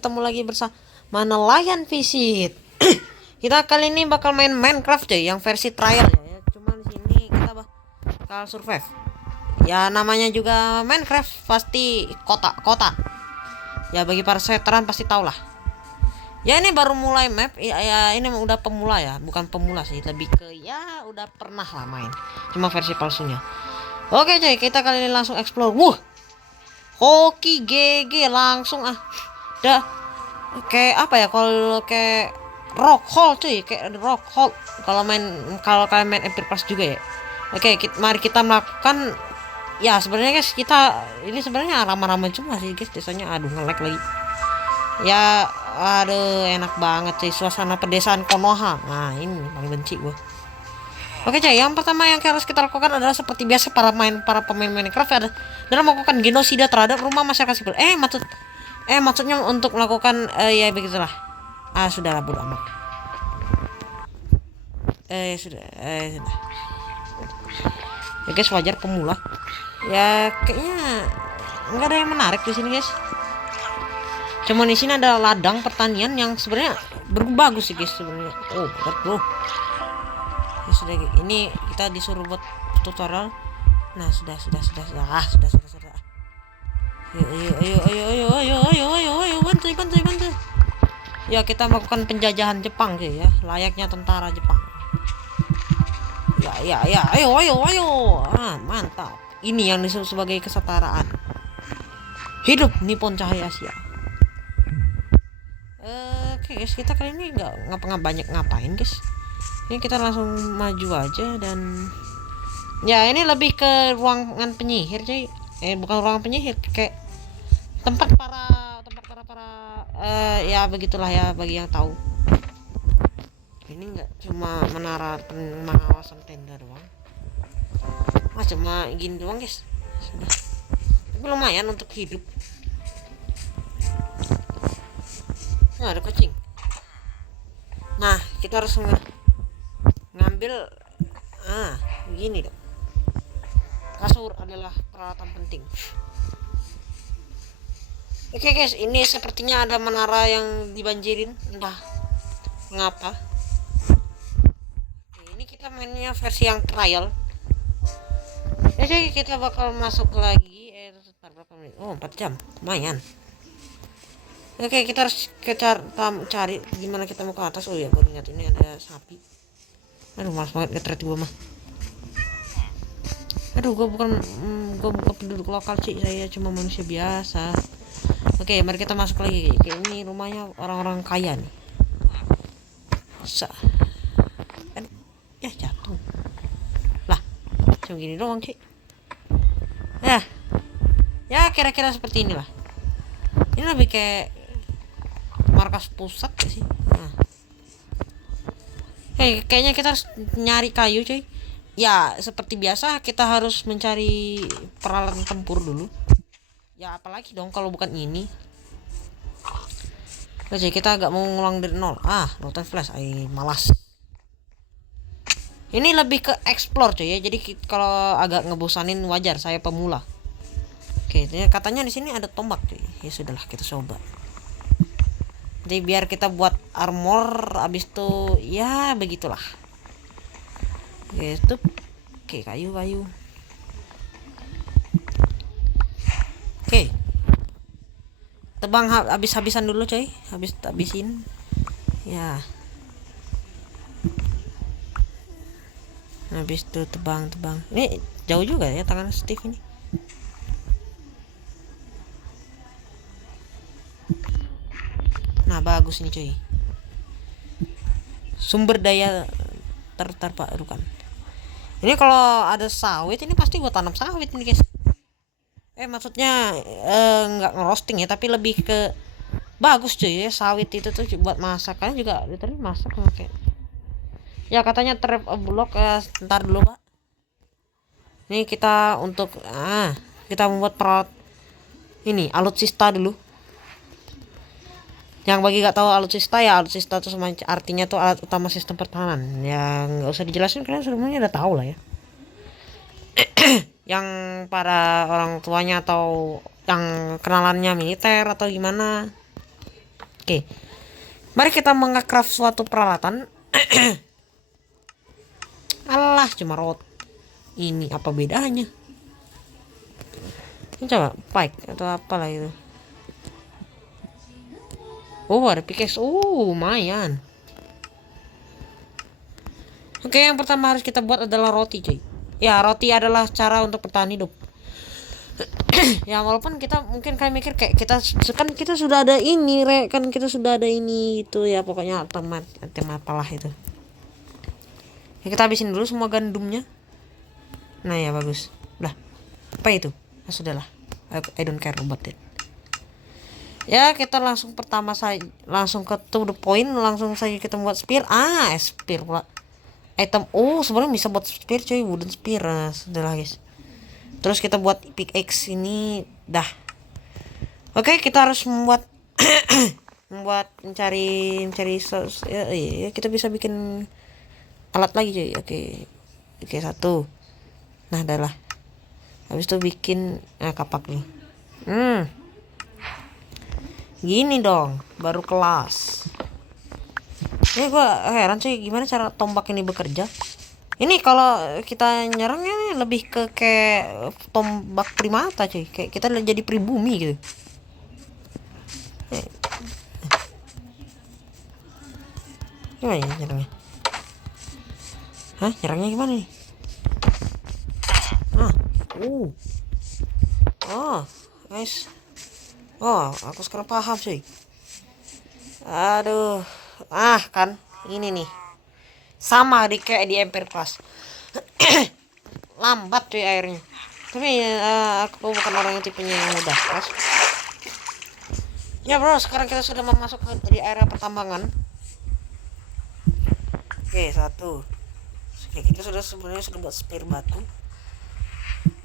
ketemu lagi bersama Nelayan Visit. Kita kali ini bakal main Minecraft coy, yang versi trial ya. Cuman di sini kita bakal survive. Ya namanya juga Minecraft, pasti kota-kota. Ya bagi para veteran pasti tau lah. Ya ini baru mulai map, ya ini udah pemula ya, bukan pemula sih, lebih ke ya udah pernah lah main. Cuma versi palsunya. Oke coy, kita kali ini langsung explore. Hoki GG langsung dah kayak apa ya, kalau kayak rock hall cuy, kayak rock hall kalau kalian main Empire Plus juga ya. Oke, mari kita melakukan ya. Sebenarnya guys, kita ini sebenarnya ramah-ramah cuma sih guys, desanya aduh nge-lag lagi ya. Aduh enak banget cuy, suasana pedesaan Konoha. Nah ini paling benci gua. Oke cuy, yang pertama yang harus kita lakukan adalah seperti biasa para pemain Minecraft adalah melakukan genosida terhadap rumah masyarakat sipil. Maksudnya untuk melakukan ya begitulah. Sudahlah bodo amat. Sudah. Ya guys, wajar pemula. Ya kayaknya nggak ada yang menarik di sini guys. Cuma di sini ada ladang pertanian yang sebenarnya bagus sih guys sebenarnya. Oh, berat bro. Ya sudah, ini kita disuruh buat tutorial. Nah, sudah. Ayo, bantu. Ya, kita melakukan penjajahan Jepang sih ya, layaknya tentara Jepang. Ya, ayo. Mantap. Ini yang disebut sebagai kesetaraan. Hidup Nippon Cahaya Asia. Oke guys, kita kali ini nggak banyak ngapain guys. Ini kita langsung maju aja dan ya ini lebih ke ruangan penyihir cuy. Bukan ruangan penyihir, kayak tempat para ya begitulah ya bagi yang tahu. Ini nggak cuma menara pengawasan tenda doang. Cuma gini doang guys. Sudah. Tapi lumayan untuk hidup. Nah, ada kucing. Nah, kita harus ngambil begini dong. Kasur adalah peralatan penting. Oke guys, ini sepertinya ada menara yang dibanjirin, entah mengapa. Ini kita mainnya versi yang trial. Oke, kita bakal masuk lagi. Berapa menit? 4 jam, lumayan. Oke, kita harus cari gimana kita mau ke atas. Oh ya, baru ingat ini ada sapi. Aduh, malas banget nge-trade gua mah. Aduh, gua bukan penduduk lokal sih, saya cuma manusia biasa. Oke, mari kita masuk lagi. Kayak ini rumahnya orang-orang kaya nih. Ya jatuh. Lah, cuma gini doang sih. Ya kira-kira seperti inilah. Ini lebih kayak markas pusat ya sih. Kayaknya kita harus nyari kayu cuy. Ya seperti biasa kita harus mencari peralatan tempur dulu. Ya apalagi dong kalau bukan ini. Oke, kita agak mau ngulang dari nol. Rotan flash, malas. Ini lebih ke explore cuy ya. Jadi kalau agak ngebosanin wajar, saya pemula. Oke, katanya di sini ada tombak cuy. Ya sudahlah, kita coba. Jadi biar kita buat armor, abis itu ya begitulah. Gitu. Oke, kayu. Oke. Tebang habis-habisan dulu coy. Habisin. Ya. Habis itu tebang. Ini jauh juga ya tangan Steve ini. Nah, bagus ini coy. Sumber daya terbarukan. Ini kalau ada sawit ini pasti gua tanam sawit nih guys. Maksudnya nggak ngerosting ya, tapi lebih ke bagus cuy ya, sawit itu tuh buat masak. Kalian juga literally masak pakai. Ya katanya trap block ntar dulu pak. Ini kita untuk kita membuat perawat ini alutsista dulu. Yang bagi gak tahu alutsista itu artinya tuh alat utama sistem pertahanan. Yang nggak usah dijelasin, kalian semuanya udah tahu lah ya. Yang para orang tuanya atau yang kenalannya militer atau gimana. Oke, mari kita mengcraft suatu peralatan. Alah, cuma rot. Ini apa bedanya? Ini coba pike atau apalah itu. Oh, ada pickaxe. Lumayan. Oke, yang pertama harus kita buat adalah roti, cuy. Ya, roti adalah cara untuk bertahan hidup. Ya, walaupun kita mungkin kayak mikir kayak kita sudah ada ini, kan kita sudah ada ini itu ya, pokoknya teman apalah itu. Ya, kita habisin dulu semua gandumnya. Nah, ya bagus. Lah. Apa itu? Ah, sudahlah. I don't care about it. Ya, kita langsung pertama saya langsung ke to the point, langsung saja kita buat spear. Spear pula. Item. Sebenarnya bisa buat spear, cuy, wooden spear. Nah, sudahlah, guys. Terus kita buat pickaxe ini dah. Oke, kita harus membuat mencari ya, kita bisa bikin alat lagi, cuy. Oke, satu. Nah, adalah. Habis itu bikin kapak nih. Gini dong, baru kelas. Ini gua heran sih gimana cara tombak ini bekerja. Ini kalau kita nyerangnya lebih ke kayak tombak primata, cuy. Kayak kita jadi pribumi gitu. Gimana ya nyerangnya? Nyerangnya gimana nih? Nice. Aku sekarang paham, cuy. Aduh. Kan ini nih. Sama kayak di Empire Class. Lambat, cuy, airnya. Tapi aku bukan orang yang tipenya yang mudah, Mas. Ya, bro, sekarang kita sudah masuk di area pertambangan. Oke, satu. Oke, kita sebenarnya sudah buat spear batu.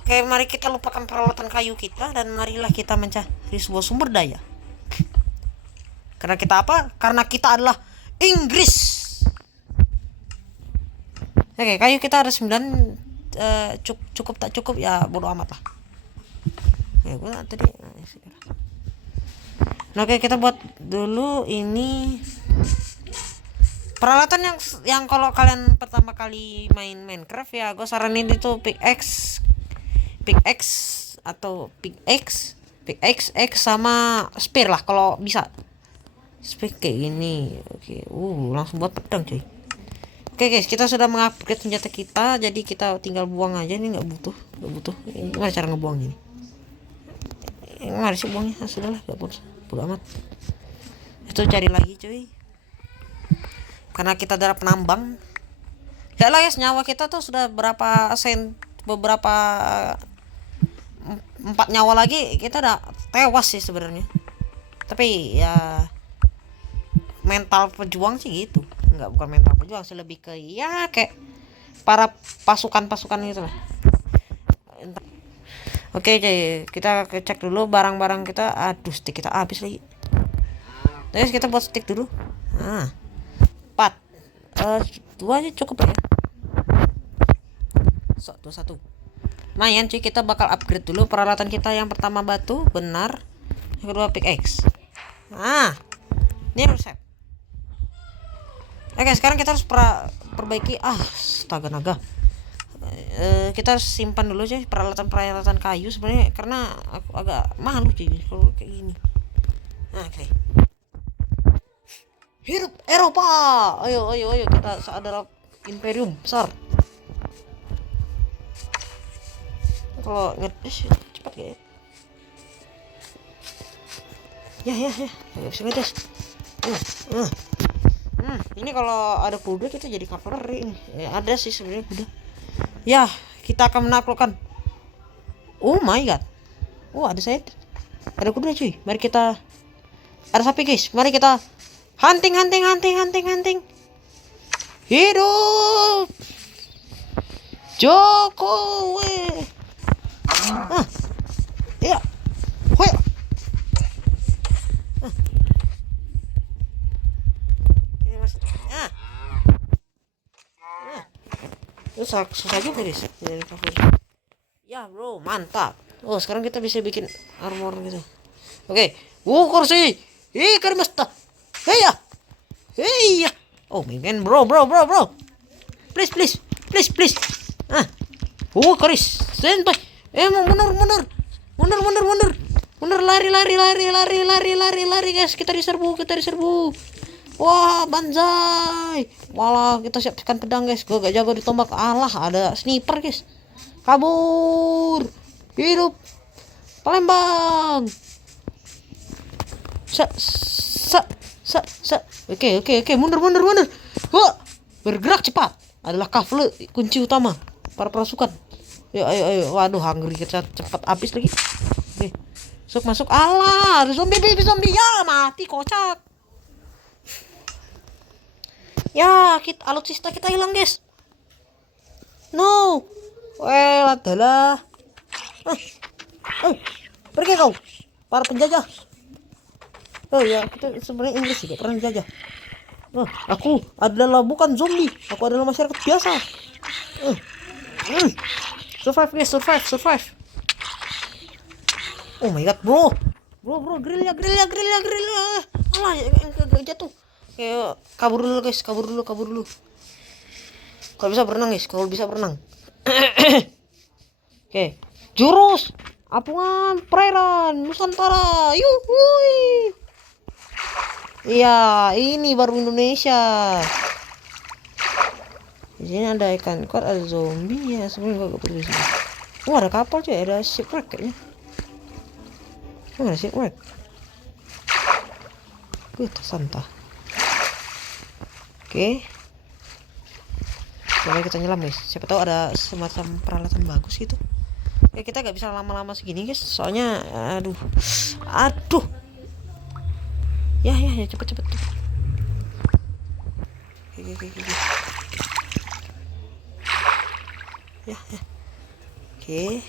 Oke, mari kita lupakan peralatan kayu kita dan marilah kita mencari sebuah sumber daya. Karena kita apa? Karena kita adalah Inggris. Oke, kayu kita ada 9. Cukup tak cukup ya bodo amat lah. Ya, gua tadi. Oke, kita buat dulu ini peralatan yang kalau kalian pertama kali main Minecraft ya, gue saranin itu pickaxe sama spear lah kalau bisa. Spear kayak gini. Oke, langsung buat pedang, cuy. Oke, guys, kita sudah mengupgrade senjata kita, jadi kita tinggal buang aja. Ini nggak butuh. Gimana cara ngebuang ini? Gimana sih buangnya? Sudahlah, nggak butuh. Bodo amat. Itu cari lagi, cuy. Karena kita adalah penambang. Gak lah, guys, nyawa kita tuh sudah beberapa 4 nyawa lagi kita udah tewas sih sebenarnya. Tapi ya mental pejuang sih gitu. Bukan mental pejuang sih, lebih ke ya kayak para pasukan gitu lah. Oke, jadi kita cek dulu barang-barang kita. Aduh, stick kita habis lagi. Terus kita buat stick dulu. 4. 2 aja cukup ya. 21. Lumayan, cuy, kita bakal upgrade dulu peralatan kita. Yang pertama batu, benar. Yang kedua pickaxe. Ini resep. Oke, sekarang kita harus perbaiki. Astaga naga. Kita harus simpan dulu, cuy, peralatan kayu sebenarnya, karena aku agak malu, cuy, kalau kayak gini. Oke. Hidup Eropa. Ayo kita adalah imperium besar. Kalau ngedes cepat kayak ya nggak bisa ngedes. Ini kalau ada kuda kita jadi cavalry ini. Ada sih sebenarnya kuda. Ya, kita akan menaklukkan. Oh my god. Ada ada kuda, cuy. Mari kita ada sapi, guys. Mari kita hunting. Hidup Jokowi. Ya. Hoi. Ini Mas. Susah juga, guys. Ya, bro, mantap. Sekarang kita bisa bikin armor gitu. Oke. Kursi. Karimasta. Heya. Heya. Oh my god, bro. Please. Ah. Oh, Chris. Senpai. Mundur. Mundur, lari, guys. Kita diserbu. Wah, banzai. Walah, kita siapkan pedang, guys. Gue gak jago ditombak. Alah, ada sniper, guys. Kabur. Hidup. Palembang. Oke. Mundur. Wah, bergerak cepat. Adalah kafle kunci utama para pasukan. Ayo. Waduh, hungry kita cepat habis lagi. Oke. Masuk. Alah, zombie ya, mati kocak. Ya, alutsista kita hilang, guys. No. Adalah. Pergi kau, para penjajah. Oh ya, kita sebenarnya Inggris juga pernah menjajah. Aku adalah bukan zombie, aku adalah masyarakat biasa. Survive, guys, survive. Oh my god, bro, gerilya. Alah, yang jatuh. Kayak kabur dulu, guys, kabur dulu. Kalau bisa berenang, guys, Oke, jurus apungan perairan Nusantara. Yuhui. Iya, ini baru Indonesia. Di sini ada ikan kor, ada zombie ya. Sebenarnya gak perlu sini. Ada kapal cuy, ada shipwreck kayaknya. Ada shipwreck. Tersantah. Oke. Coba kita nyelam, guys. Siapa tahu ada semacam peralatan bagus gitu. Ya kita gak bisa lama-lama segini, guys. Soalnya aduh. Ya cepet. Oke. Ya. Oke.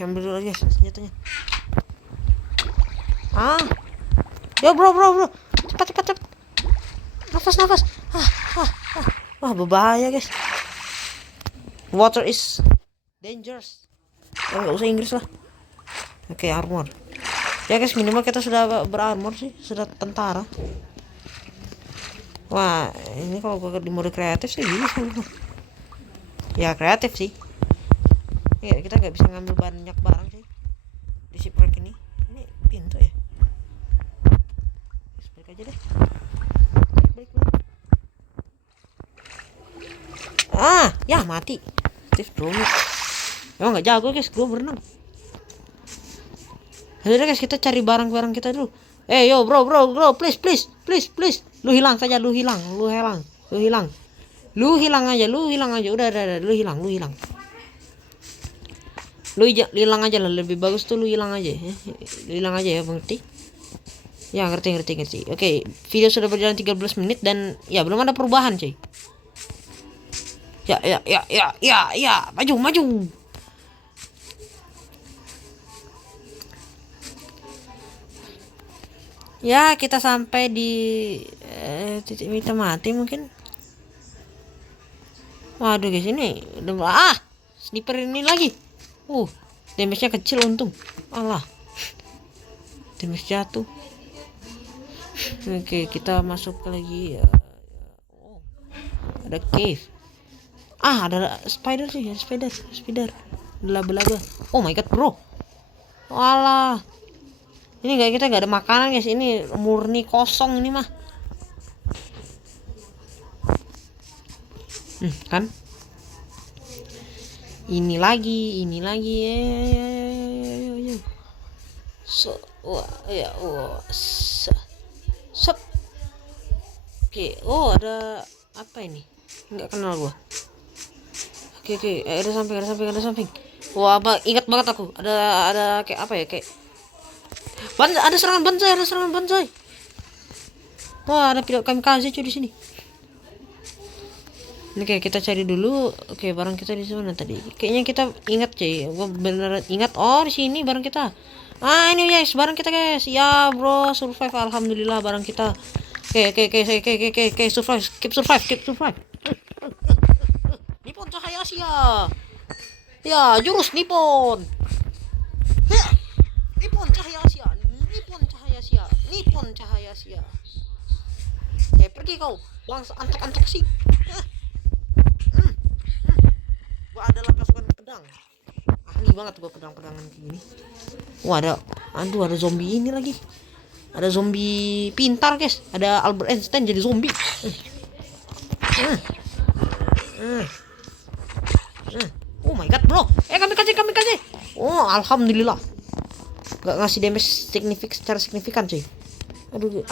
Ambil dulu guys senjatanya. Ya bro. Cepat. Nafas. Wah, berbahaya guys. Water is dangerous. Nggak usah Inggris lah. Oke, armor. Ya guys, minimal kita sudah berarmor sih, sudah tentara. Wah, ini kalau gue di mode kreatif sih bisa. Ya kreatif sih. Ya, kita nggak bisa ngambil banyak barang sih di shipwreck ini pintu ya. Balik aja deh. Balik. Ya mati. Steve dulu. Emang nggak jago guys, gue berenang. Udah guys, kita cari barang-barang kita dulu. Yo bro, please. Lu hilang aja. Lu hilang aja. Udah, lu hilang. Lu hilang aja lah, lebih bagus tuh lu hilang aja ya, mengerti? Ya ngerti. Oke, video sudah berjalan 13 menit dan ya belum ada perubahan cuy. Ya, maju. Ya, kita sampai di titik kita mati mungkin. Waduh guys, ini udah sniper ini lagi. Damage-nya kecil untung. Alah. Damage jatuh. Oke, kita masuk ke lagi ya. Ada cave. Ada spider sih, spider. Laba-laba. Oh my god, bro. Alah. Ini kita nggak ada makanan, guys. Ini murni kosong ini mah. Kan? Ini lagi ya. Oke, ada apa ini? Nggak kenal gua. Oke, ada samping. Wah, ingat banget aku. Ada kayak apa ya, kayak ada serangan banzai. Wah, ada pilot kamikaze cuy di sini. Ini kayak kita cari dulu. Oke, barang kita di mana tadi? Kayaknya kita ingat cuy. Gua beneran ingat. Oh, di sini barang kita. Ah, ini guys, barang kita guys. Ya, bro, survive. Alhamdulillah barang kita. Oke, survive. Keep survive. Nippon cahaya Asia. Ya, jurus Nippon. Nippon cahaya Asia. Pergi kau. Langsung antek sih. Gua adalah pasukan pedang. Ahli banget gua pedang-pedangan gini. Wah, ada zombie ini lagi. Ada zombie pintar, guys. Ada Albert Einstein jadi zombie. Oh my god, bro. Kami kasih. Oh, alhamdulillah. Gak ngasih damage secara signifikan, cuy. Aduh,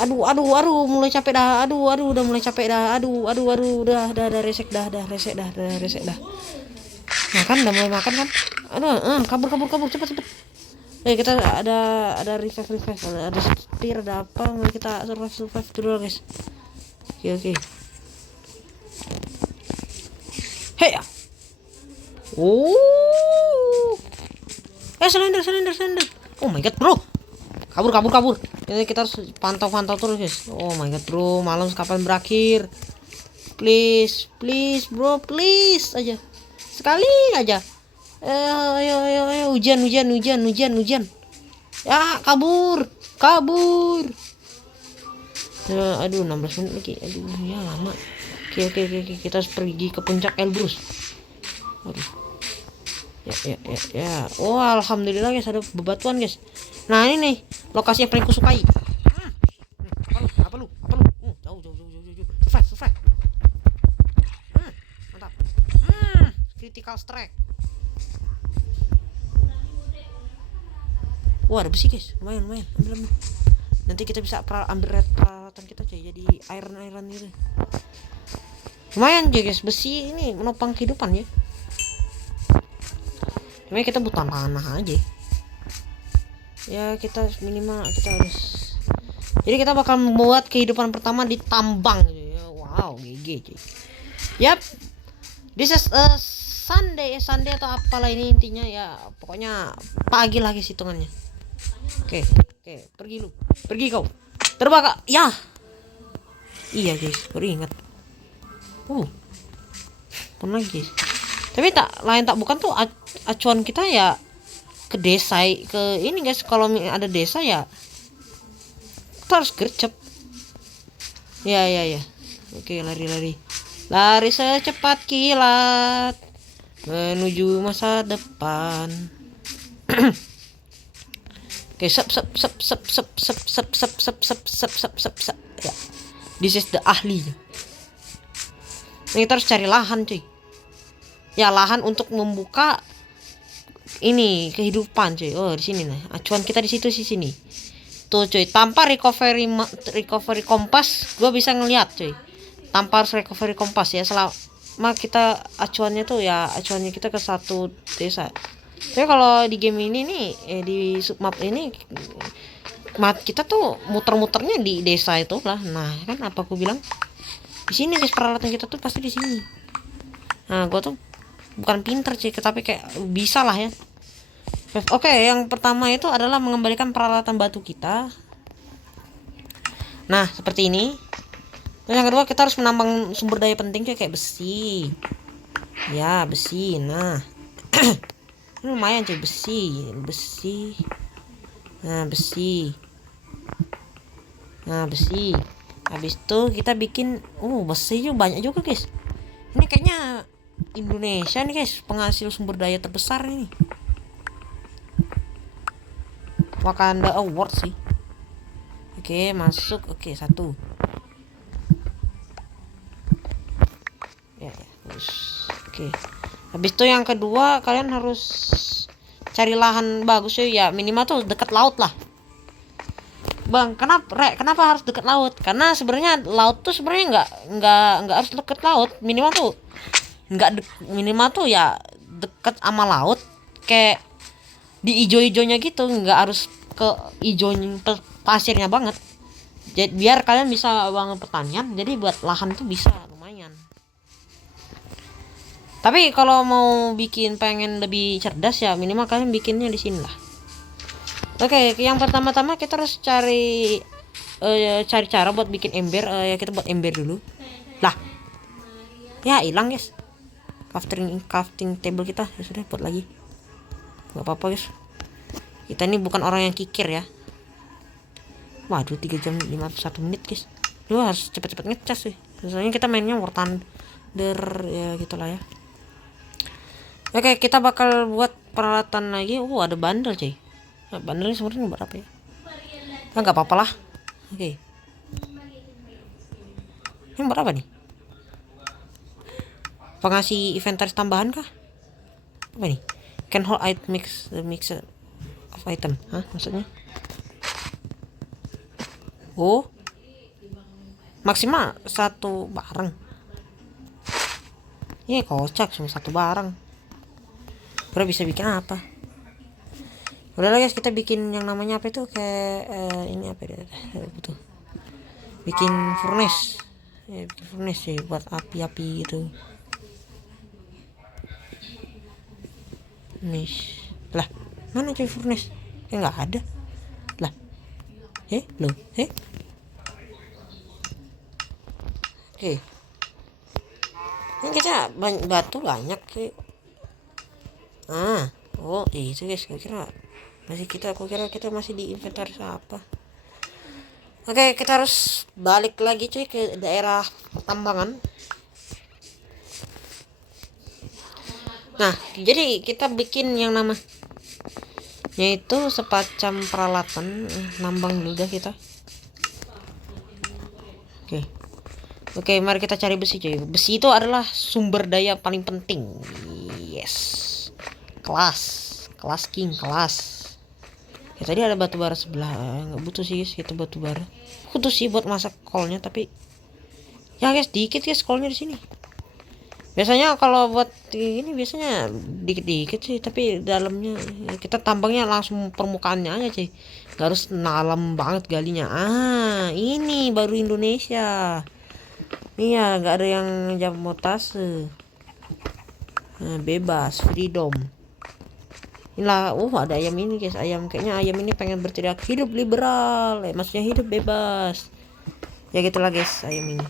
mulai capek dah. Udah mulai capek dah. Udah resek dah. Makan, udah mulai makan kan? Kabur, cepet. Kita ada revive, ada spear, ada apa? Mulai kita survive dulu, guys. Oke. Hey ya. Oh. Slender. Oh my god, bro. Kabur. Ini kita harus pantau terus, guys. Oh my god, bro. Malam kapan berakhir? Please, bro. Please aja. Sekali aja. Ayo. Hujan. Ya, kabur. Aduh, 16 menit lagi. Aduh, ya lama. Oke. Kita harus pergi ke puncak Elbrus. Aduh. Ya. Oh, alhamdulillah, guys, ada bebatuan, guys. Nah, ini nih lokasi yang paling kusukai. Apa lu? Jauh. Survive. Mantap. Critical strike. Wah, ada besi, guys. Lumayan. Ambil. Nanti kita bisa ambil peralatan kita, coy. Jadi iron gitu. Lumayan aja, guys. Besi ini menopang kehidupan ya. Cuma kita butuh tanah aja. Ya, kita minimal kita harus. Jadi kita bakal membuat kehidupan pertama di tambang gitu ya. Wow, GG cuy. Yap. This is a Sunday atau apalah ini intinya ya. Pokoknya pagi lagi hitungannya. Oke. Pergi kau. Terbang. Ya. Iya, guys, baru ingat. Pernah, guys. Tapi tak bukan tuh acuan kita ya ke desa, ke ini, guys. Kalau ada desa ya kita harus gercep. Ya. Oke, lari secepat kilat menuju masa depan. Oke, sep. Ya. This is the ahli. Nah, kita harus cari lahan, cuy. Ya, lahan untuk membuka ini kehidupan, cuy. Oh, di sini nih. Acuan kita di situ sini. Tuh, cuy. Tanpa recovery kompas, gua bisa ngeliat, cuy. Tanpa harus recovery kompas ya. Selama kita acuannya kita ke satu desa. Tapi kalau di game ini nih, di submap ini kita tuh muter-muternya di desa itu lah. Nah, kan apa aku bilang? Di sini, guys, peralatan kita tuh pasti di sini. Nah, gua tuh bukan pinter, cuy, tapi kayak bisa lah ya. Oke, yang pertama itu adalah mengembalikan peralatan batu kita. Nah, seperti ini. Terus yang kedua kita harus menambang sumber daya penting, kayak besi. Ya, besi. Nah. Ini lumayan, cuy, besi. Nah, besi. Habis itu kita bikin besi juga banyak juga, guys. Ini kayaknya Indonesia nih, guys, penghasil sumber daya terbesar ini. Wakanda Award sih. Oke, masuk. Oke, 1. Ya, terus. Oke. Habis itu yang kedua, kalian harus cari lahan bagus ya, minimal tuh dekat laut lah. Bang, kenapa harus dekat laut? Karena sebenarnya laut tuh sebenarnya nggak harus dekat laut. Minimal tuh ya dekat sama laut, kayak di ijo-ijonya gitu, nggak harus ke ijonya pasirnya banget. Jadi biar kalian bisa bangun pertanian, jadi buat lahan tuh bisa lumayan. Tapi kalau mau bikin pengen lebih cerdas ya minimal kalian bikinnya di sini lah. Oke, yang pertama-tama kita harus cari cara buat bikin ember. Ya kita buat ember dulu. Lah, ya hilang guys. Crafting table kita ya sudah buat lagi. Gak apa-apa guys. Kita ini bukan orang yang kikir ya. Waduh 3 jam 51 menit guys. Lu harus cepet-cepet ngecas sih. Soalnya kita mainnya War Thunder ya gitulah ya. Oke, kita bakal buat peralatan lagi. Ada bandel cuy. Nah, bandelnya sebenarnya buat apa ya? Nggak apa-apa lah. Oke. Ini buat apa nih? Pengasih inventaris tambahan kah? Apa nih? Can hold item mix of item. Hah, maksudnya? Oh, maksimal 1 barang. Kocak cuma 1 barang. Kira bisa bikin apa? Udah lah guys, kita bikin yang namanya apa itu kayak ini apa ya? Butuh bikin furnace. Ya, bikin furnace ya buat api-api itu. Nih. Lah, mana cuy furnace? Nggak ada. Lah. Loh, Oke. Ini kita batu banyak sih. Itu guys, aku kira kita masih di inventaris apa. Oke, kita harus balik lagi cuy ke daerah pertambangan. Nah, jadi kita bikin yang namanya yaitu sepacam peralatan nambang dulu dah kita. Oke, mari kita cari besi cuy. Besi itu adalah sumber daya paling penting. Yes. Kelas king. Ya tadi ada batu bara sebelah. Nggak butuh sih guys, kita batu bara. Butuh sih buat masak kolnya, tapi ya guys dikit guys kolnya di sini. Biasanya kalau buat ini biasanya dikit-dikit sih, tapi dalamnya kita tambangnya langsung permukaannya aja cuy. Nggak harus dalam banget galinya. Ini baru Indonesia. Iya, nggak ada yang sabotase. Nah, bebas, freedom. Inilah, ada ayam ini guys. Kayaknya ayam ini pengen berteriak hidup liberal. Maksudnya hidup bebas. Ya gitulah guys, ayam ini.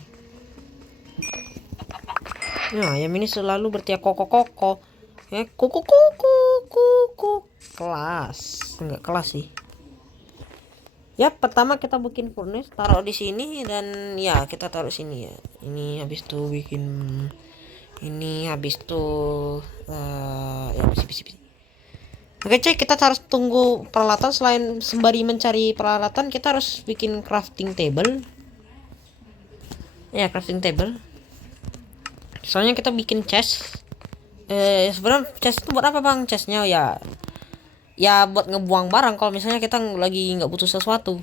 Nah, ayam ini selalu berteriak koko. Kuku. Kelas. Enggak kelas sih. Ya, pertama kita bikin furnace, taruh di sini dan ya kita taruh sini ya. Ini habis tuh bikin ini habis tuh ya bisi. Oke cuy, kita harus tunggu peralatan. Sembari mencari peralatan, kita harus bikin crafting table. Ya, crafting table. Soalnya kita bikin chest. Sebenarnya chest itu buat apa bang? Chestnya ya buat ngebuang barang kalau misalnya kita lagi nggak butuh sesuatu.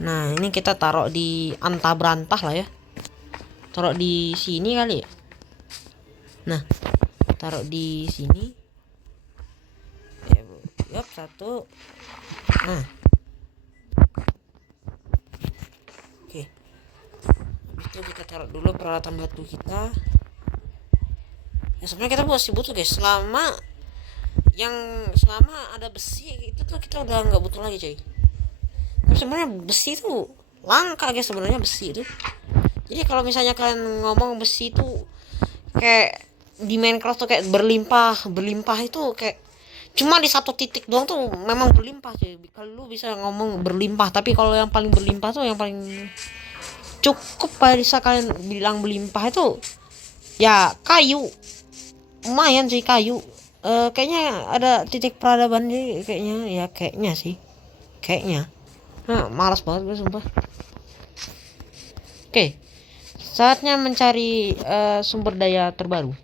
Nah, ini kita taruh di antah berantah lah ya. Taruh di sini kali ya. Nah, taruh di sini. Yup, 1. Nah. Oke. Habis itu kita taruh dulu peralatan batu kita. Ya sebenarnya kita butuh guys. Selama ada besi itu tuh kita udah nggak butuh lagi coy. Tapi sebenarnya besi itu langka guys, sebenarnya besi itu. Jadi kalau misalnya kalian ngomong besi itu kayak di Minecraft tuh kayak berlimpah itu kayak cuma di satu titik doang tuh memang berlimpah coy. Kalau lu bisa ngomong berlimpah, tapi kalau yang paling berlimpah tuh yang paling cukup bisa kalian bilang berlimpah itu ya kayu. Lumayan sih kayu. Kayaknya ada titik peradaban sih kayaknya sih. Nah, malas banget gue sumpah. Oke. Saatnya mencari sumber daya terbaru.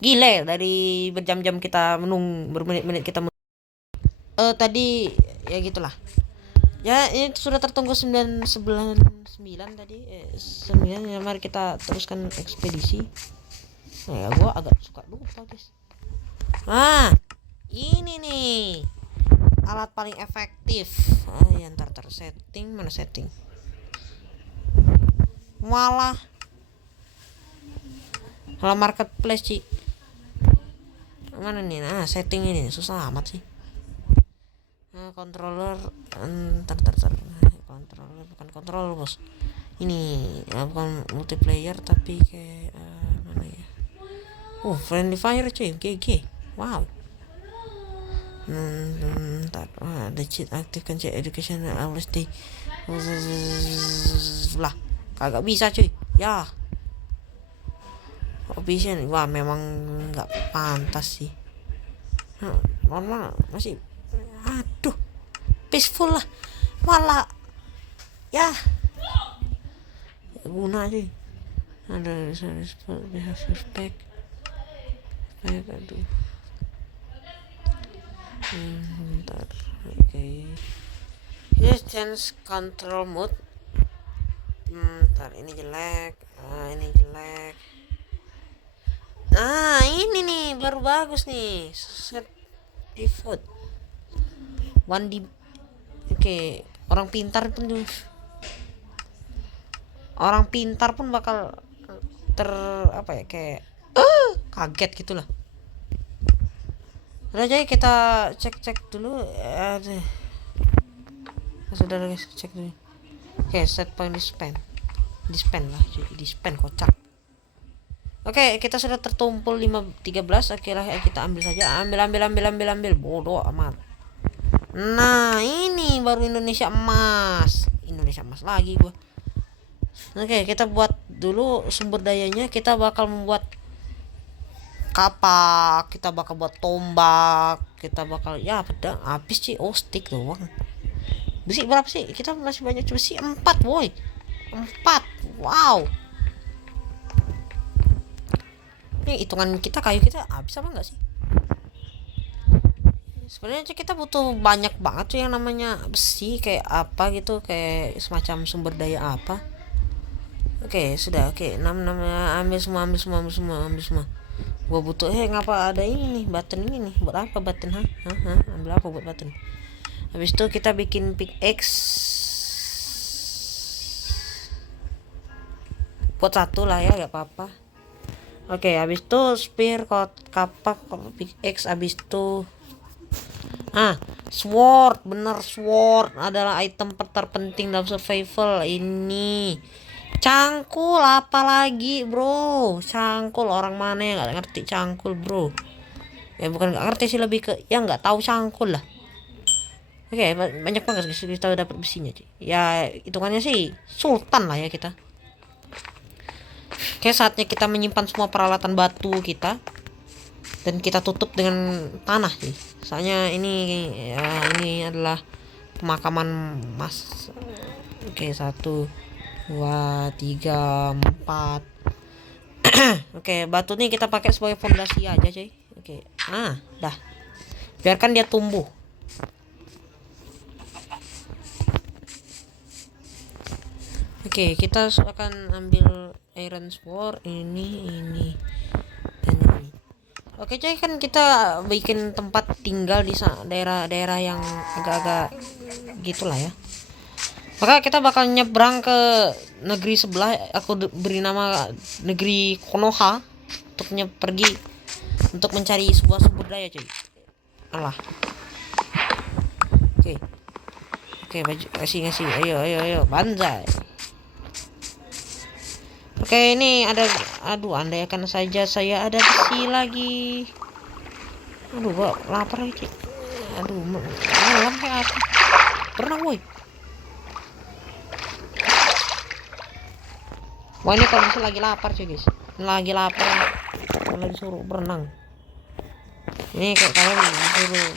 Gile dari berjam-jam kita bermenit-menit kita tadi ya gitulah. Ya, ini sudah tertunggu 9 tadi. 9 ya, mari kita teruskan ekspedisi. Nah, ya gua agak suka lupa, guys. Ini nih alat paling efektif. Ya ntar setting, mana setting? malah marketplace Ci. Mana nih? Nah, setting ini susah amat sih. Nah, controller controller bukan controller bos. Ini bukan multiplayer tapi kayak mana ya? Friendly fire cuy, GG. Wow. Ntar ada cheat aktifkan cheat education always di lah kagak bisa cuy ya. Bisa nih, wah memang nggak pantas sih. Normal masih, aduh, peaceful lah, malah ya guna sih. Ada behavior spek, aduh. Bentar, oke. Yes, change control mode. Bentar, ini jelek, ini jelek. Ini nih baru bagus nih. Set default. Oke, orang pintar pun bakal kayak kaget gitulah. Udah aja kita cek dulu. Sudah guys, cek dulu. Oke, set point dispen kocak. Oke, kita sudah tertumpul 13. Oke lah, kita ambil saja. Ambil. Bodoh amat. Nah, ini baru Indonesia emas lagi gua. Oke, kita buat dulu sumber dayanya. Kita bakal membuat kapak, kita bakal buat tombak, kita bakal pedang. Habis sih, stick doang. Besi berapa sih? Kita masih banyak besi 4, boy. 4. Wow. Ini hitungan kita, kayu kita habis apa enggak sih? Sebenarnya kita butuh banyak banget tuh yang namanya besi, kayak apa gitu, kayak semacam sumber daya apa. Oke, sudah. Oke, 6 ambil semua. Gua butuh ngapa ada ini nih, button ini nih. Buat apa button? Ambil apa buat button? Habis itu kita bikin pickaxe. Buat 1 lah ya, enggak apa-apa. Oke, habis itu spear, kapak, pickaxe, habis itu sword. Bener, sword adalah item terpenting dalam survival ini. Cangkul apa lagi, bro? Cangkul, orang mana yang nggak ngerti cangkul, bro? Ya bukan nggak ngerti sih, lebih ke yang nggak tahu cangkul lah. Oke, banyak banget guys kita dapat besinya sih. Ya hitungannya sih sultan lah ya kita. Oke, saatnya kita menyimpan semua peralatan batu kita dan kita tutup dengan tanah sih. Soalnya ini adalah pemakaman mas. Oke, 1 2 3 4. Oke, batu nih kita pakai sebagai fondasi aja cuy. Oke, dah, biarkan dia tumbuh. Oke, kita akan ambil iron sword ini dan ini. Oke cuy, kan kita bikin tempat tinggal di daerah-daerah yang agak-agak gitulah ya. Maka kita bakal nyebrang ke negeri sebelah. Aku beri nama negeri Konoha untuk pergi untuk mencari sebuah sumber daya cuy. Alah. Oke, baju kasih. Ayo banzai. Oke, ini ada, andaikan saja saya ada besi lagi. Gua lapar lagi. Malam kayak apa? Berenang, woi. Wah, ini kalau lagi lapar cuy guys. Lagi lapar. Lagi suruh berenang. Ini kayak kalian disuruh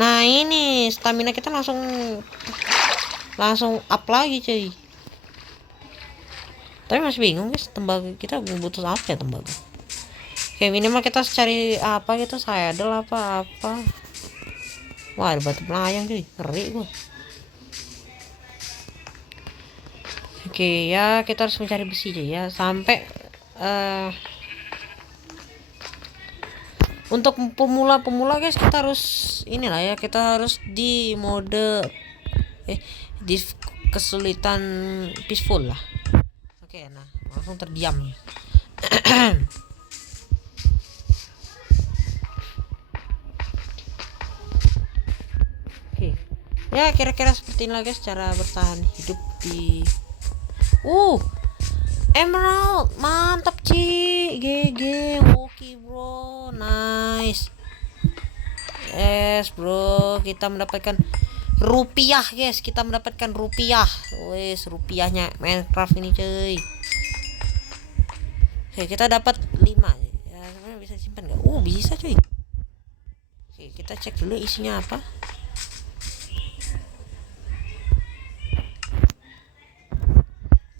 Nah, ini stamina kita langsung up lagi cuy. Tapi masih bingung guys, tembaga kita butuh apa ya tembaga. Oke, minimal kita cari apa gitu, saddle apa. Wah, ada batu melayang cuy, ngeri gua. Oke, ya kita harus mencari besi cuy ya, sampai untuk pemula guys, kita harus inilah ya, kita harus di mode kesulitan peaceful lah. Oke, nah langsung terdiam. Oke, ya kira-kira seperti inilah guys cara bertahan hidup di emerald, mantap Ci, GG, oke bro, nice. Yes bro, kita mendapatkan rupiah guys, kita mendapatkan rupiah. Wes, rupiahnya Minecraft ini cuy. Oke, kita dapat 5 ya, sebenarnya bisa simpan nggak? Bisa cuy. Oke, kita cek dulu isinya apa.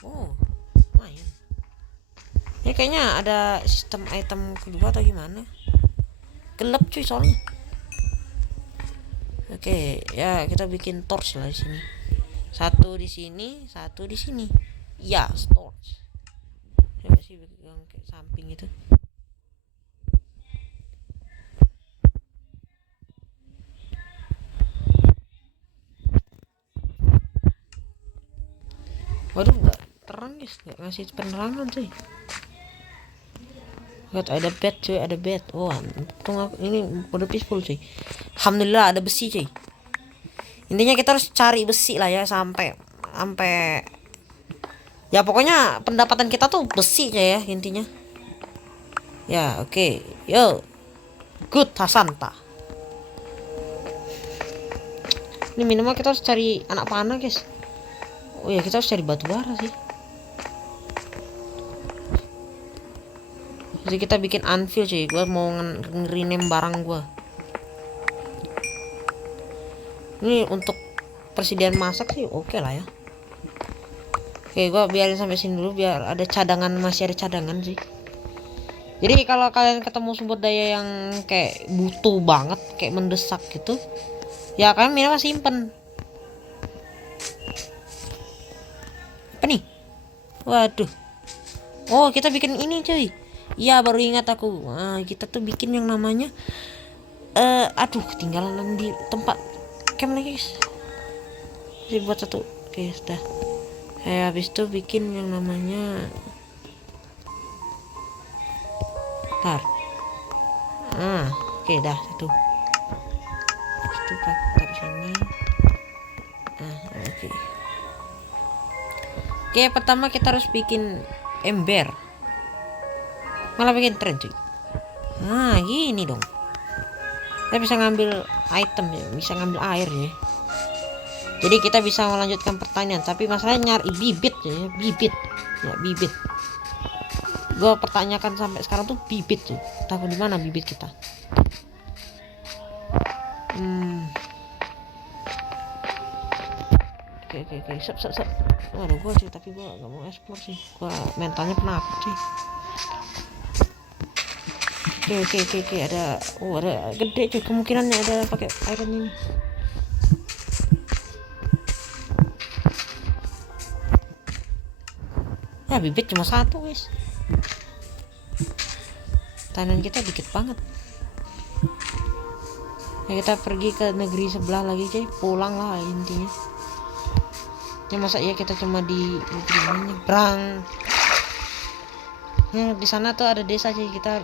Lumayan. Ini kayaknya ada sistem item kedua atau gimana? Gelap cuy soalnya. Oke, ya kita bikin torch lah di sini. Satu di sini, satu di sini. Ya, torch. Coba sih yang kayak samping itu. Waduh, nggak terang guys, nggak ngasih penerangan cuy. Lihat ada bed cuy, ada bed. Untung ini udah peaceful cuy. Alhamdulillah ada besi cuy. Intinya kita harus cari besi lah ya sampai ya pokoknya pendapatan kita tuh besi cuy ya intinya. Ya oke. Yo, good Hasanta. Ini minimal kita harus cari anak panah guys. Oh ya, kita harus cari batu bara sih. Jadi kita bikin anvil cuy. Gue mau rename barang gue. Ini untuk persediaan masak sih oke lah ya. Oke, gue biarin sampai sini dulu biar ada cadangan, masih ada cadangan sih. Jadi kalau kalian ketemu sumber daya yang kayak butuh banget, kayak mendesak gitu, ya kalian minimal simpen. Apa nih? Waduh. Oh, kita bikin ini cuy. Iya, baru ingat aku. Kita tuh bikin yang namanya ketinggalan di tempat camp lagi guys. Jadi buat satu. Oke, sudah. Habis itu bikin yang namanya oke dah satu. Itu taruh sana. Oke. Oke, pertama kita harus bikin ember. Malah bikin tren cuy. Gini dong. Kita bisa ngambil item ya, bisa ngambil air ya. Jadi kita bisa melanjutkan pertanian, tapi masalahnya nyari bibit ya, bibit. Gue pertanyakan sampai sekarang tuh bibit tuh, tahu di mana bibit kita? Oke, sep. Waduh, gue sih, tapi gue gak mau explore sih, gue mentalnya penakut sih. Oke, ada gede cuy, kemungkinannya ada pakai iron ini. Ya, bibit cuma satu guys. Tanah kita dikit banget. Ya, kita pergi ke negeri sebelah lagi cuy, pulang lah intinya. Ya masa iya kita cuma di negeri ini nyebrang. Di sana tuh ada desa cuy, kita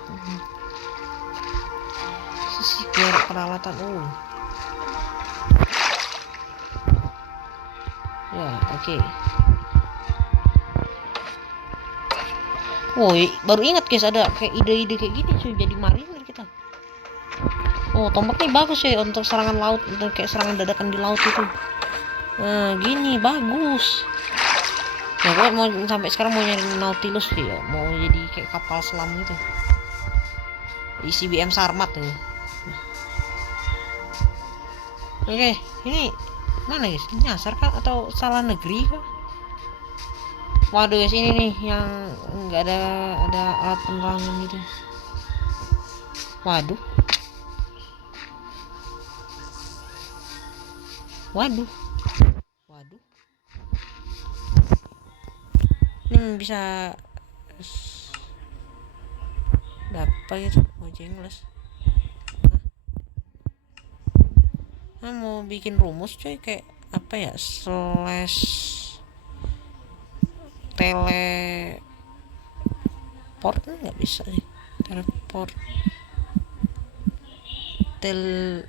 sisir peralatan. Ya oke. Woi, baru ingat guys ada kayak ide-ide kayak gini cuy, jadi mariner kita. Tombak nih bagus ya untuk serangan laut, untuk kayak serangan dadakan di laut itu. Gini bagus. Nah, gue mau sampai sekarang mau nyari Nautilus sih ya, mau jadi kayak kapal selam gitu. Isi BM Sarmat tuh. Oke, ini mana guys? Nyasar kah atau salah negeri kah? Waduh guys, ini nih yang nggak ada alat penerangan gitu. Waduh. Ini bisa dapat gitu, mau jengles. Mau bikin rumus coy, kayak apa ya, slash teleport nggak bisa sih. Teleport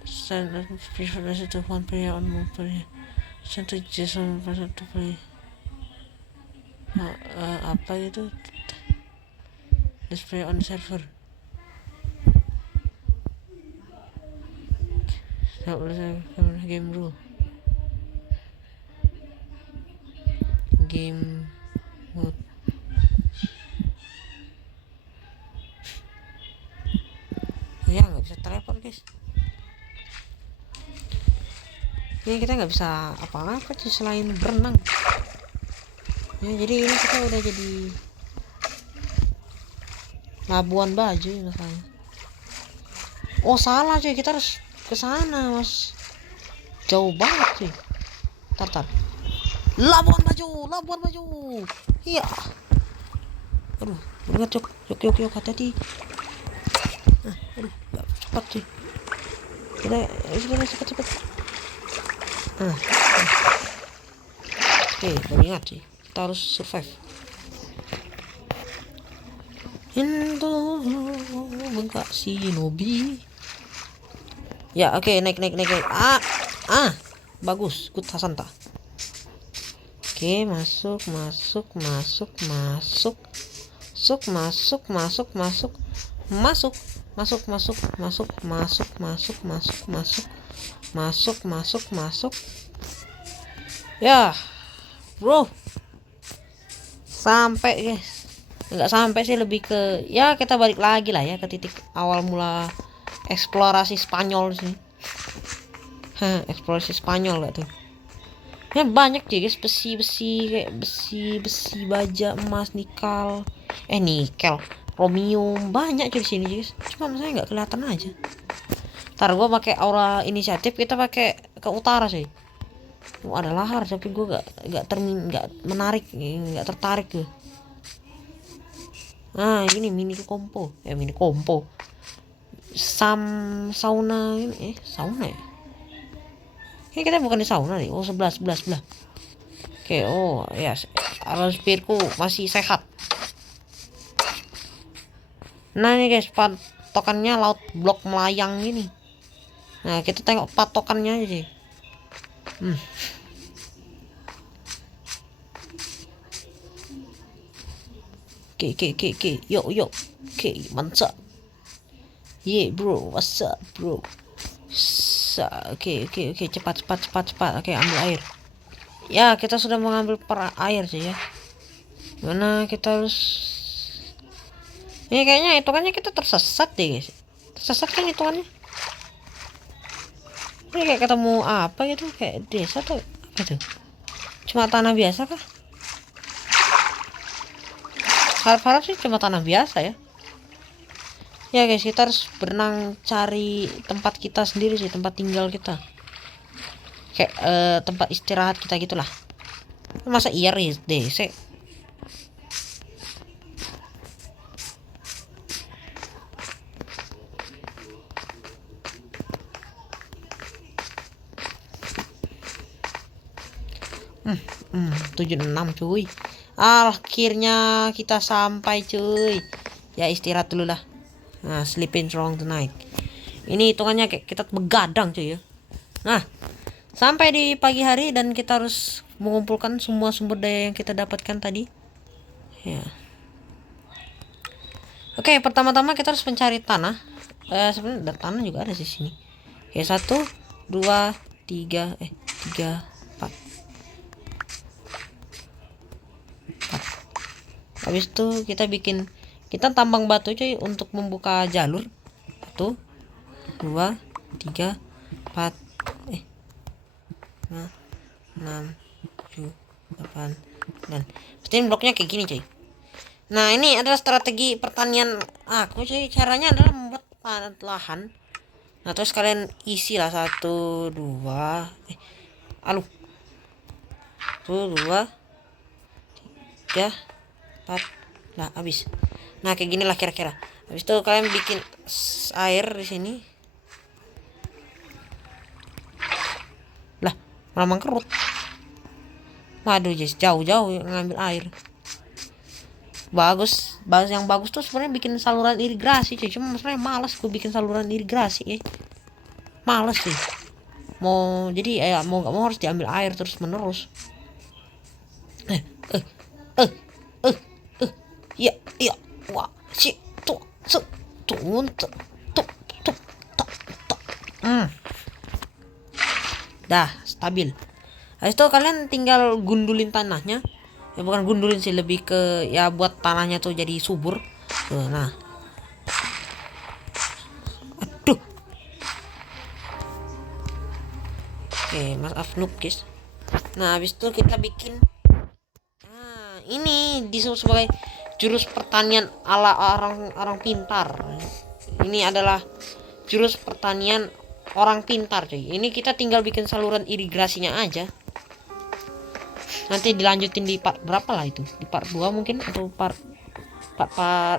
send preference to one player on one player send to JSON person to play. Apa itu display on server. Game rule, game mode. Ya nggak bisa teleport guys. Ini kita nggak bisa apa-apa sih selain berenang ya. Jadi ini kita udah jadi Labuan Bajo ya misalnya. Oh salah cuy, kita harus ke sana mas, jauh banget cuy. Tar Labuan Bajo iya. Aduh banget yuk hati-hati. Aduh gak cepat cuy, kita cepet. Oke, baru ingat sih, kita harus survive. Indo bengkak shinobi. Ya oke, naik. Bagus, good Hasanta. Oke, masuk. Ya bro, sampai guys. Nggak sampai sih, lebih ke ya kita balik lagi lah ya ke titik awal mula eksplorasi Spanyol sih. Eksplorasi Spanyol gak tuh ya, banyak sih guys, besi kayak besi baja, emas, nikel, chromium, banyak di sini guys. Cuma saya nggak kelihatan aja. Ntar gua pakai aura inisiatif, kita pakai ke utara sih. Ada lahar tapi gue nggak tertarik gue. Ini mini kompo sauna ini sauna ya. Kayaknya kita bukan di sauna nih. Oh sebelah. Oke, oh ya, atmosferku masih sehat. Nah ini guys, patokannya laut blok melayang ini. Nah kita tengok patokannya aja sih. Oke, yuk, oke, mantap. Yeah bro, what's up bro? Oke, cepat. Oke, ambil air. Ya, kita sudah mengambil air sih ya. Mana kita harus? Ini kayaknya hitungannya kita tersesat deh guys. Tersesat kan hitungannya. Ini kayak ketemu apa gitu, kayak desa tuh apa tuh? Cuma tanah biasa kah? Harap-harap sih cuma tanah biasa ya. Ya guys, kita harus berenang cari tempat kita sendiri sih, tempat tinggal kita. Kayak tempat istirahat kita gitulah. Masa iya desa? Hmm, 76 cuy. Akhirnya kita sampai cuy. Ya istirahat dulu lah. Nah, sleeping strong tonight. Ini hitungannya kayak kita begadang cuy ya. Nah, sampai di pagi hari dan kita harus mengumpulkan semua sumber daya yang kita dapatkan tadi. Ya. Oke, pertama-tama kita harus mencari tanah. Sebenarnya tanah juga ada di sini. Oke, 1, 2, 3, 4. Habis itu kita tambang batu cuy untuk membuka jalur. 1, 2, 3, 4, 5, 6, 7, 8, 9. Pastiin bloknya kayak gini cuy. Nah ini adalah strategi pertanian aku cuy. Caranya adalah membuat lahan. Nah terus kalian isi lah 1, 2, 1, 2, 3, 4. Nah habis. Nah kayak gini lah kira-kira. Habis itu kalian bikin air di sini. Lah malah mangkerut. Waduh guys, jauh-jauh ngambil air. bagus yang bagus tuh sebenarnya bikin saluran irigasi cuy, cuma sebenarnya malas gue bikin saluran irigasi males sih. Mau jadi mau nggak mau harus diambil air terus menerus. eh eh eh eh iya iya wah si tuh tuh tuh tuh tuh tuh tuh. Dah stabil. Habis itu kalian tinggal gundulin tanahnya. Ya bukan gundulin sih, lebih ke ya buat tanahnya tuh jadi subur. Nah. Aduh. Oke, maaf noob guys. Nah, habis itu kita bikin ini disebut sebagai jurus pertanian ala orang pintar. Ini adalah jurus pertanian orang pintar cuy. Ini kita tinggal bikin saluran irigasinya aja. Nanti dilanjutin di part berapa lah itu, di part 2 mungkin atau part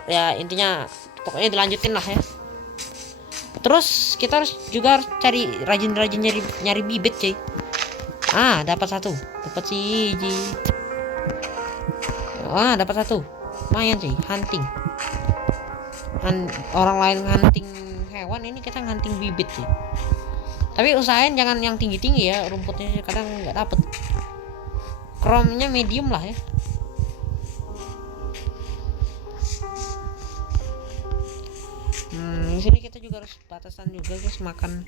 ya intinya pokoknya dilanjutin lah ya. Terus kita harus cari rajin nyari bibit cuy. Dapat satu, dapat siji. Dapat satu, lumayan cuy, hunting. Orang lain hunting hewan, ini kita hunting bibit cuy. Tapi usahain jangan yang tinggi ya, rumputnya kadang nggak dapet. Chrome-nya medium lah ya. Di sini kita juga harus batasan juga guys makan.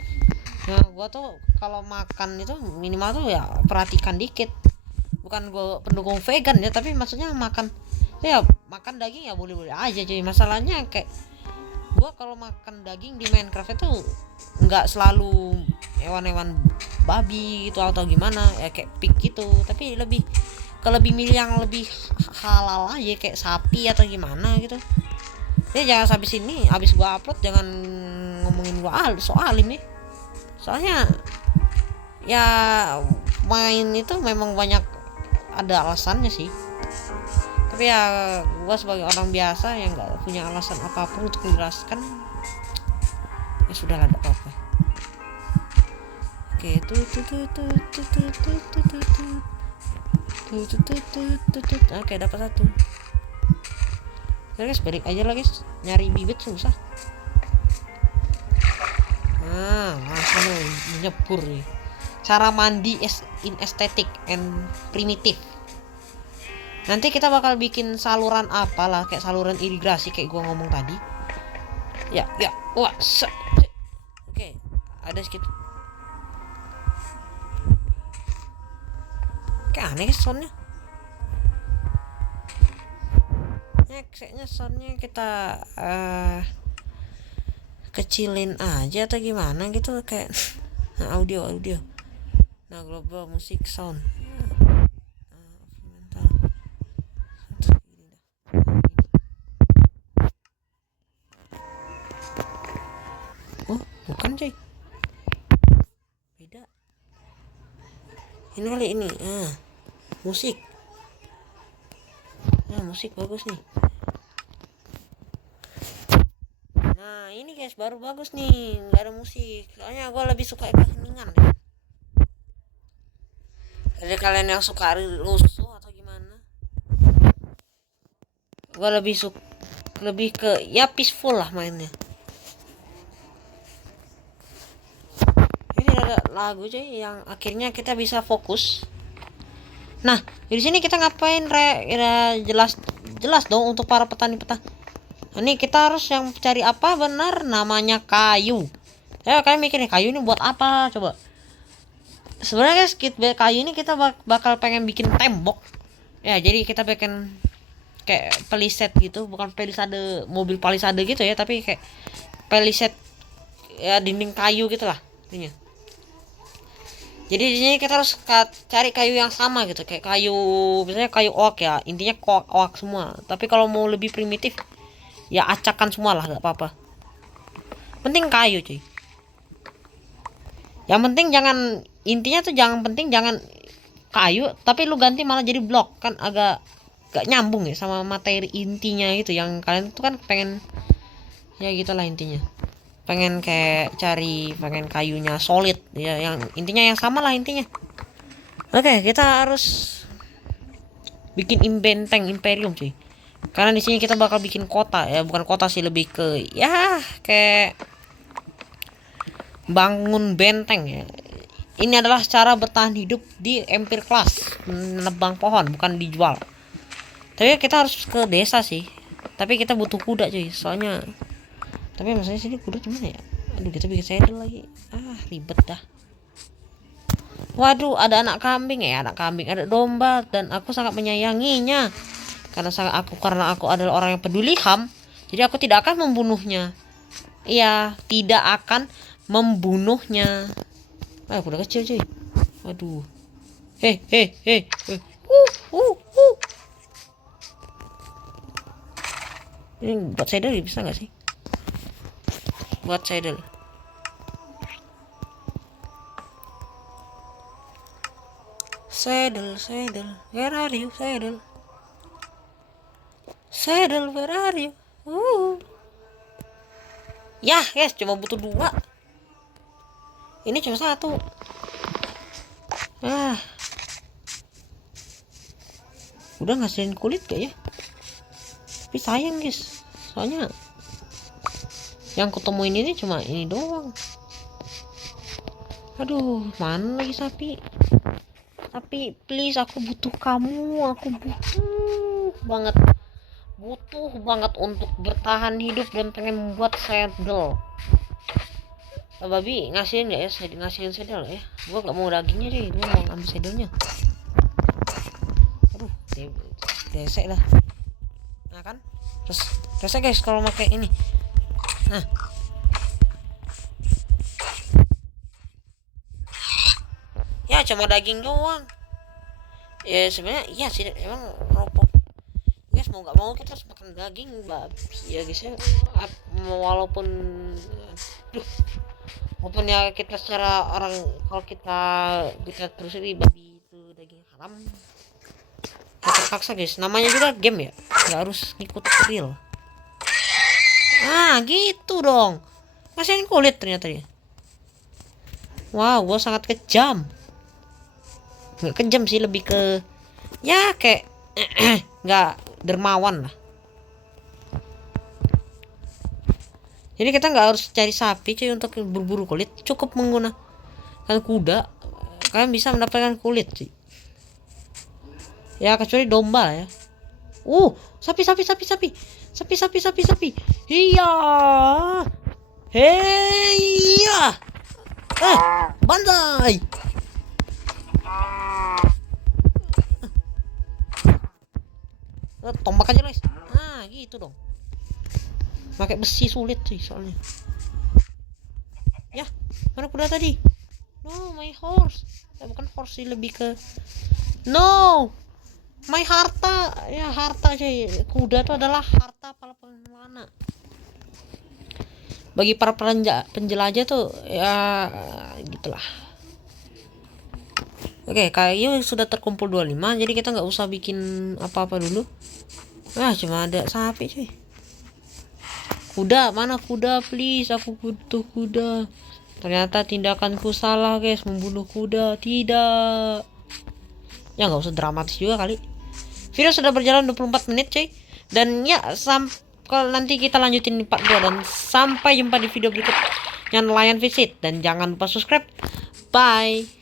Nah, gua tuh kalau makan itu minimal tuh ya perhatikan dikit. Bukan gua pendukung vegan ya, tapi maksudnya makan daging ya boleh-boleh aja cuy. Masalahnya kayak gua kalau makan daging di Minecraft itu nggak selalu hewan-hewan babi gitu atau gimana ya, kayak pig gitu, tapi lebih milih yang lebih halal aja kayak sapi atau gimana gitu. Jangan habis gua upload jangan ngomongin gua soal ini, soalnya ya main itu memang banyak ada alasannya sih, tapi ya gua sebagai orang biasa yang nggak punya alasan apapun untuk menjelaskan, ya sudah lah, tidak apa-apa. Oke, oke, dapat satu. Guys, balik aja lah guys, nyari bibit susah. Langsung menyebur nih. Cara mandi in aesthetic and primitive. Nanti kita bakal bikin saluran apalah, kayak saluran irigasi kayak gua ngomong tadi. Ya, wah, oke, ada sedikit. Kayak aneh soundnya. Kayaknya soundnya kita kecilin aja atau gimana gitu kayak. audio. Nah, global musik sound. Bukan cuy, beda ini kali ini. Musik bagus nih. Nah ini guys baru bagus nih, nggak ada musik, soalnya gue lebih suka keheningan deh. Ada kalian yang suka rusuh atau gimana, gue lebih ke ya peaceful lah mainnya. Lagu cuy yang akhirnya kita bisa fokus. Nah di sini kita ngapain jelas dong untuk para petani. Ini kita harus yang cari apa benar namanya kayu. Ya kalian mikirnya kayu ini buat apa coba? Sebenarnya guys, kayu ini kita bakal pengen bikin tembok. Ya jadi kita bikin kayak palisade gitu, bukan palisade mobil palisade gitu ya, tapi kayak palisade ya dinding kayu gitulah intinya. Jadi di sini kita harus cari kayu yang sama gitu, kayak kayu misalnya kayu oak ya, intinya oak semua. Tapi kalau mau lebih primitif ya acakan semua lah, gak apa-apa. Penting kayu cuy. Yang penting jangan kayu tapi lu ganti malah jadi blok, kan agak gak nyambung ya sama materi intinya gitu. Yang kalian tuh kan pengen ya gitulah intinya. Pengen kayunya solid ya, yang intinya yang sama lah intinya. Oke, kita harus bikin benteng imperium cuy. Karena di sini kita bakal bikin kota ya, bukan kota sih, lebih ke ya kayak bangun benteng ya. Ini adalah cara bertahan hidup di Empire Class, menebang pohon bukan dijual. Tapi kita harus ke desa sih. Tapi kita butuh kuda cuy, soalnya. Tapi maksudnya sini kuda gimana ya? Aduh, kita bikin saddle lagi. Ribet dah. Waduh, ada anak kambing ya, anak kambing, ada domba, dan aku sangat menyayanginya. Karena aku adalah orang yang peduli HAM, jadi aku tidak akan membunuhnya. Iya, tidak akan membunuhnya. Kuda kecil cuy. Waduh. Hei. Ini buat saddle bisa nggak sih? Buat saddle. Saddle. Where are you, saddle? Saddle, where are you? Ya, guys, cuma butuh 2. Ini cuma 1. Udah ngasilin kulit gak ya? Tapi sayang guys, soalnya yang kutemuin ini cuma ini doang. Aduh, mana lagi sapi? Tapi please, aku butuh kamu. Aku butuh banget untuk bertahan hidup dan pengen membuat saddle. Babi ngasihin nggak ya? Ngasihin saddle ya? Gua nggak mau dagingnya deh, gua mau ambil saddlenya. Aduh, resek lah. Nah kan, terus resek guys kalau pakai ini. Nah, ya cuma daging doang. Ya sebenarnya iya sih, emang ropok. Guys, mau nggak mau kita harus makan daging babi ya guys ya. Walaupun ya kita secara orang, kalau kita terus ini babi itu daging haram, ya terpaksa guys, namanya juga game ya, nggak harus ngikut real. Gitu dong, kasihin kulit ternyata ya. Wow, gua sangat kejam. Nggak kejam sih, lebih ke ya kayak nggak dermawan lah. Jadi kita nggak harus cari sapi cuy untuk berburu kulit, cukup menggunakan kuda, kalian bisa mendapatkan kulit cuy. Ya kecuali domba ya. Sapi. Iya. Heya. Bantai. Tombak aja guys. Gitu dong. Pakai besi sulit sih soalnya. Ya, mana kuda tadi? No, my horse. Bukan horse sih, lebih ke no, my harta. Ya, harta sih. Kuda itu adalah harta para penjelajah. Bagi para penjelajah tuh ya gitulah. Oke, kayaknya sudah terkumpul 25, jadi kita nggak usah bikin apa-apa dulu. Cuma ada sapi cuy. Kuda, mana kuda please, aku butuh kuda. Ternyata tindakanku salah guys, membunuh kuda. Tidak. Ya nggak usah dramatis juga kali. Video sudah berjalan 24 menit cuy. Dan ya kalau nanti kita lanjutin di part 2. Dan sampai jumpa di video berikutnya. Nelayan Visit. Dan jangan lupa subscribe. Bye.